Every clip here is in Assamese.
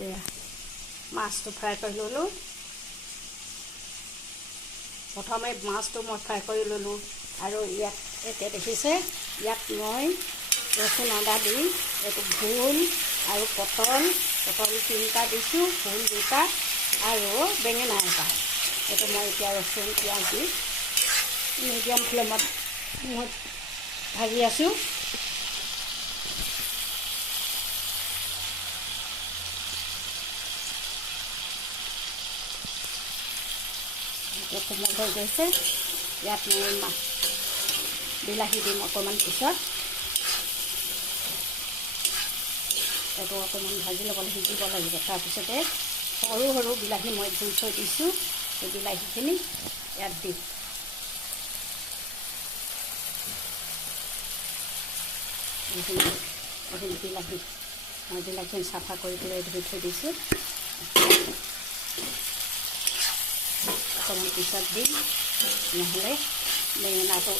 মাছটো ফ্ৰাই কৰি ল'লোঁ। প্ৰথমে মাছটো মই ফ্ৰাই কৰি ল'লোঁ আৰু ইয়াত এতিয়া দেখিছে ইয়াত মই ৰচুন আদা দি এইটো ভোল আৰু পটল 3টা দিছোঁ, ভোল 2টা আৰু বেঙেনা এটা। এইটো মই এতিয়া ৰচুন পিঁয়াজ দি মিডিয়াম ফ্লেমত মই ভাজি আছোঁ। এতিয়া কোমল হৈ গৈছে। ইয়াত মই বিলাহী দিম অকণমান পিছত। এইটো অকণমান ভাজি ল'বলৈ সিজিব লাগিব। তাৰপিছতে সৰু সৰু বিলাহী মই ধুই থৈ দিছোঁ, সেই বিলাহীখিনি ইয়াত দিম। এইখিনি বিলাহী মই বিলাহীখিনি চাফা কৰি পেলাই ধুই থৈ দিছোঁ। অকণমান পিছত দিম, নহ'লে বেঙেনাটো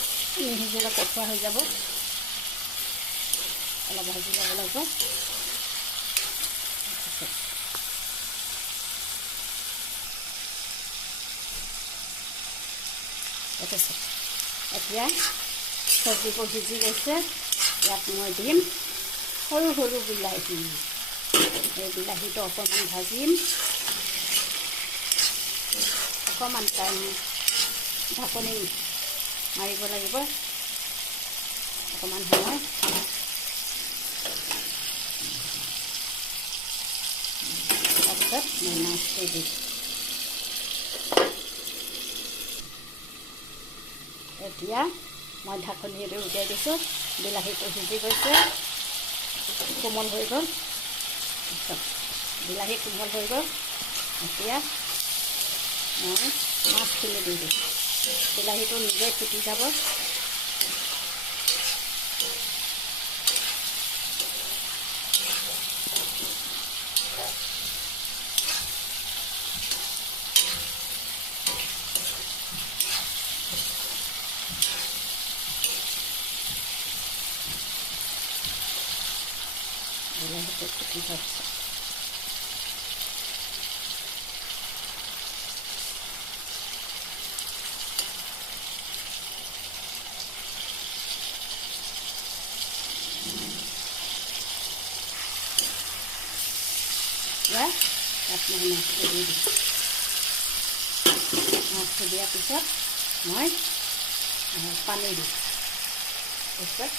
নিসিজিলে কঠোৱা হৈ যাব। অলপ ভাজি ল'ব লাগিব। এতিয়া চব্জিবোৰ সিজি গৈছে। ইয়াত মই দিম সৰু সৰু বিলাহী। এই বিলাহীটো অকণমান ভাজিম, অকণমান টাইম ঢাকনি মাৰিব লাগিব, অকণমান সময়। তাৰপিছত মই মাছটো দিম। এতিয়া মই ঢাকনিৰে উলিয়াই দিছোঁ। বিলাহীটো সিজি গৈছে, কোমল হৈ গ'ল। বিলাহী কোমল হৈ গ'ল। এতিয়া মই মাছখিনি দি দিম। বিলাহীটো নিজে ফুটি যাব। বিলাহীটো ফুটি যাচ্ছে। ইয়াত মই মাছটো দি দিম। মাছটো দিয়াৰ পিছত মই পানী দিম। তাৰপিছত